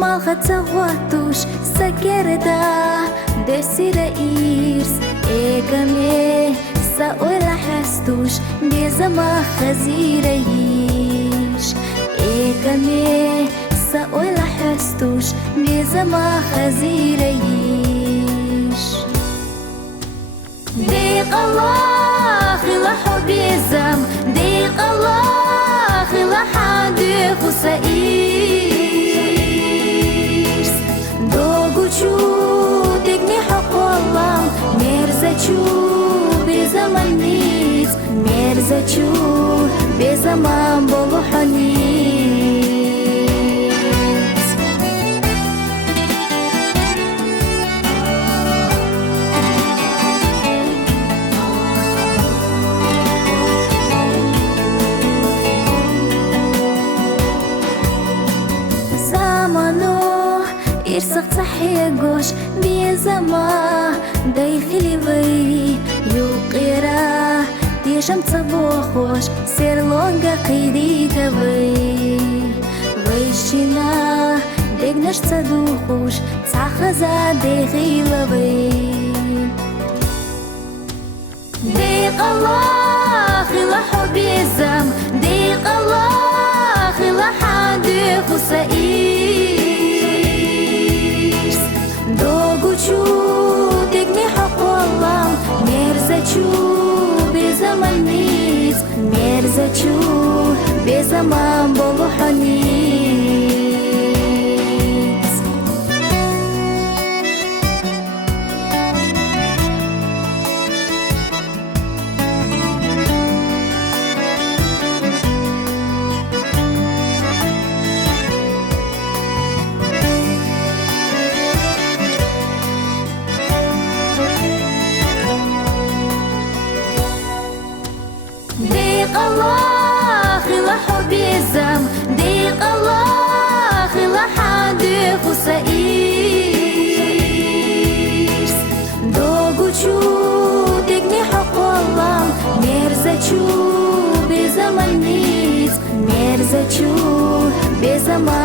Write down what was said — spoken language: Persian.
Malhatavatush sakerda desira irs egame sa ola hastush bezama khazira yish egame sa ola hastush bezama khazira yish diq Allah khila hubizam diq Allah khila hadi khusai تقني حق والله مرزتشو بزمن نيت مرزتشو بزمان بلوحنيت زمانو إرسق صحيقوش بيزما دايخلي بي يوقيرا ديشم تصبوخوش سير لونغا قيدي كبي ويشينا ديقناش تصدوخوش تعخزا ديخيلا بي ديق الله خلا حبيزم ديق الله خلا حادي خسائي تقني حق والله مرزتشو بزمن نيت مرزتشو بزمان بلوحنيت ديق الله خلا حبيزم ديق الله خلا حادي خسائيس دوغوچو تقني حق والله مرزتشو بزمن نيت مرزتشو بزمان